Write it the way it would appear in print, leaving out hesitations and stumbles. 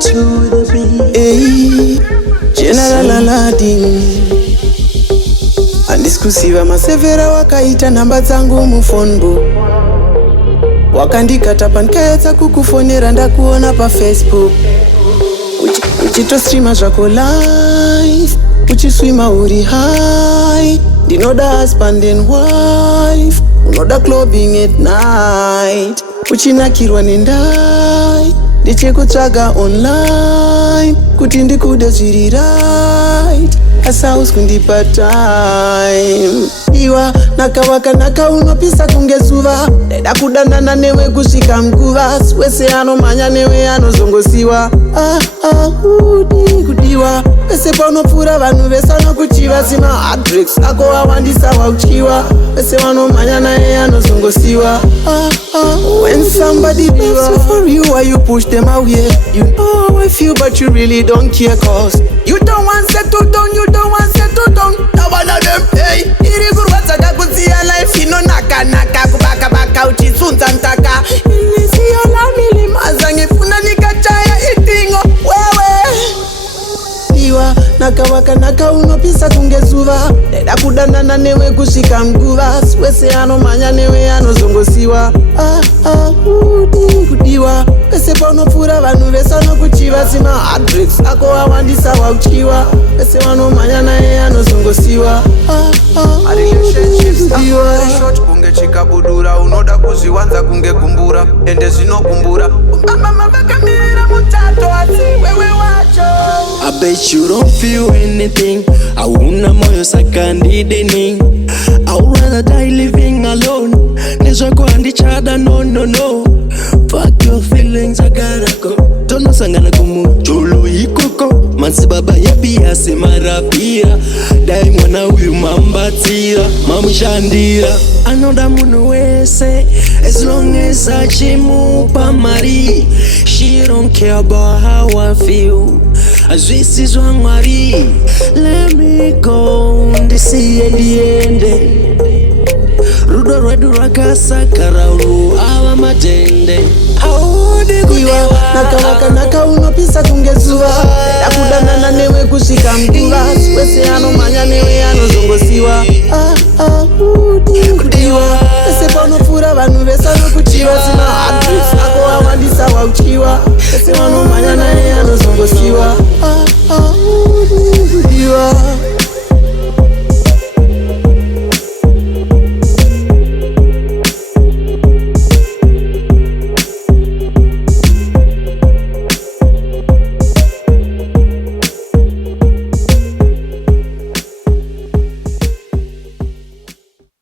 to the beat. Hey, General Aladdin. Andisikusiva masevera wakaita namba dzangu mufone book. Wakandikata pankayatsa kukufonera ndakuona pa Facebook. Uchitostreama zvako live, uchiswima uri high. Ndinoda husband and wife, unoda clubbing at night. Uchinakirwa nendai, ndichikutsvaga online kuti ndikude zviri right, asi hausi kundipa time. Iwa nakawakanaka unopisa kunge zuva, ndaida kudanana newe kusvika nguva. Wese anomhanya newe anozongosiwa. Udi kudiwa, wese paunopfuura vanhu vese vanokuchiva. Sima heartbreaks ako awandisa wauchiwa, wese vanomhanya naye anozongosiwa. When somebody begs you for you, why you push them away? You know how I feel but you really don't care, cause you don't want settle down, you don't want settle down. Now one of them, hey, iri kurwadza kuziya life inonaka naka kubaka baka uchitsunza ntaka. Inisiyo lami limaza ngifuna nikachaya itingo wewe. Iwa nakawakanaka unopisa kunge zuva, ndaida kudanana newe kusvika nguva. Wese anomhanya newe anozongosiwa. Udi kudiwa, wese paunopfuura vanhu vese vanokuchiva. Sima heartbreaks ako awandisa wauchiwa, wese vanomhanya naye anozongosiwa. Short kunge chikabudura, unoda kuzviwanza kunge gumbura, ende zvinokumbura. Mama vakamirira mutato asi wewe wacho. I bet you don't feel anything. Hauna moyo saka ndidini. I would rather die living alone. Nezvako handichada, no no no. Fuck your feelings, I gotta go. Tonosangana kumujolo ikoko, mansibaba yapia semarapira. Dai mwana uyu mambatsira, mamushandira. Anoda munhu wese, as long as achimupa mari. She don't care about how I feel. Azvisizwa Mwari, let me go, ndisiye ndiende. Rudo rwedu rwakasakara uru ava matende. Iwa nakawakanaka unopisa kunge zuva, ndaida kudanana newe kusvika nguva. Wese anomhanya newe anozongosiwa. Udi kudiwa, wese paunopfuura vanhu vese vanokuchiva. Sima heartbreaks ako awandisa wauchiwa, wese vanomhanya naye anozongosiwa.